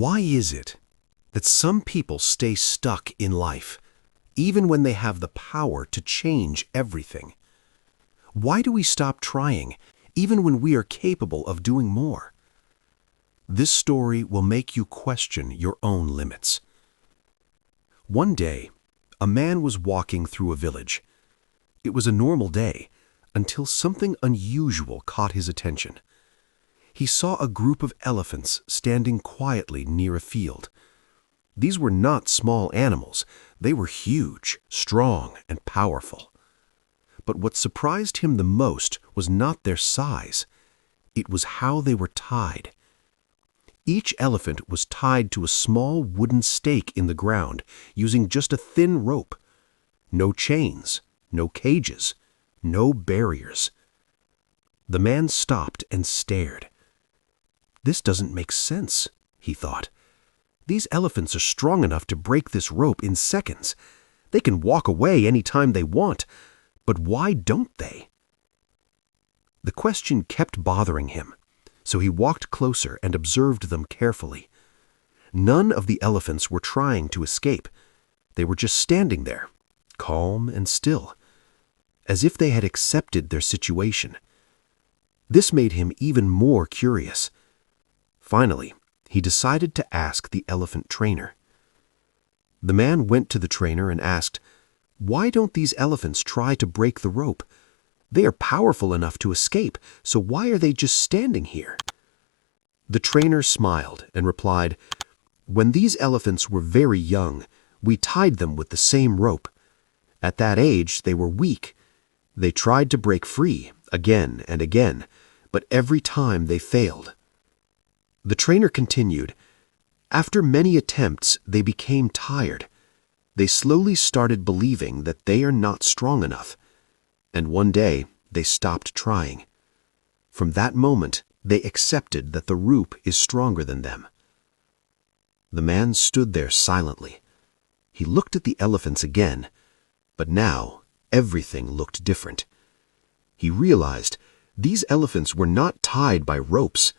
Why is it that some people stay stuck in life, even when they have the power to change everything? Why do we stop trying, even when we are capable of doing more? This story will make you question your own limits. One day, a man was walking through a village. It was a normal day until something unusual caught his attention. He saw a group of elephants standing quietly near a field. These were not small animals. They were huge, strong, and powerful. But what surprised him the most was not their size. It was how they were tied. Each elephant was tied to a small wooden stake in the ground using just a thin rope. No chains, no cages, no barriers. The man stopped and stared. "This doesn't make sense," he thought. "These elephants are strong enough to break this rope in seconds. They can walk away any time they want, but why don't they?" The question kept bothering him, so he walked closer and observed them carefully. None of the elephants were trying to escape. They were just standing there, calm and still, as if they had accepted their situation. This made him even more curious. Finally, he decided to ask the elephant trainer. The man went to the trainer and asked, "Why don't these elephants try to break the rope? They are powerful enough to escape, so why are they just standing here?" The trainer smiled and replied, "When these elephants were very young, we tied them with the same rope. At that age, they were weak. They tried to break free again and again, but every time they failed." The trainer continued, "After many attempts, they became tired. They slowly started believing that they are not strong enough, and one day they stopped trying. From that moment, they accepted that the rope is stronger than them." The man stood there silently. He looked at the elephants again, but now everything looked different. He realized these elephants were not tied by ropes.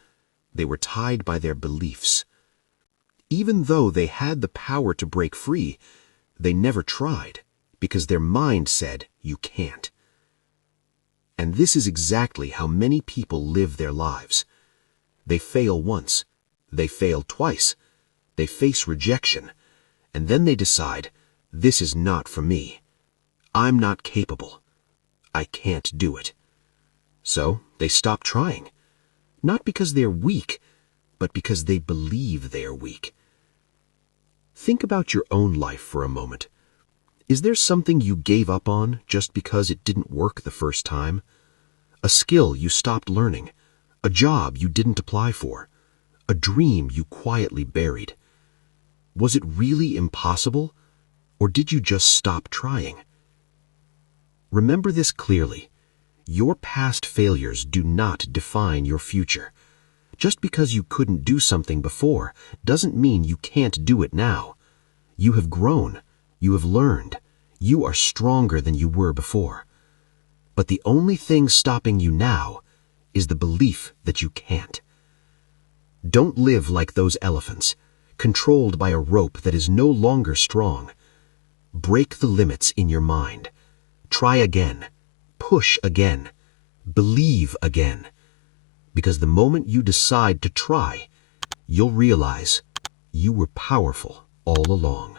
They were tied by their beliefs. Even though they had the power to break free, they never tried because their mind said, "You can't." And this is exactly how many people live their lives. They fail once, they fail twice, they face rejection, and then they decide, "This is not for me. I'm not capable. I can't do it." So they stop trying. Not because they're weak, but because they believe they are weak. Think about your own life for a moment. Is there something you gave up on just because it didn't work the first time? A skill you stopped learning, a job you didn't apply for, a dream you quietly buried? Was it really impossible, or did you just stop trying? Remember this clearly. Your past failures do not define your future. Just because you couldn't do something before doesn't mean you can't do it now. You have grown, you have learned, you are stronger than you were before. But the only thing stopping you now is the belief that you can't. Don't live like those elephants, controlled by a rope that is no longer strong. Break the limits in your mind. Try again. Push again. Believe again. Because the moment you decide to try, you'll realize you were powerful all along.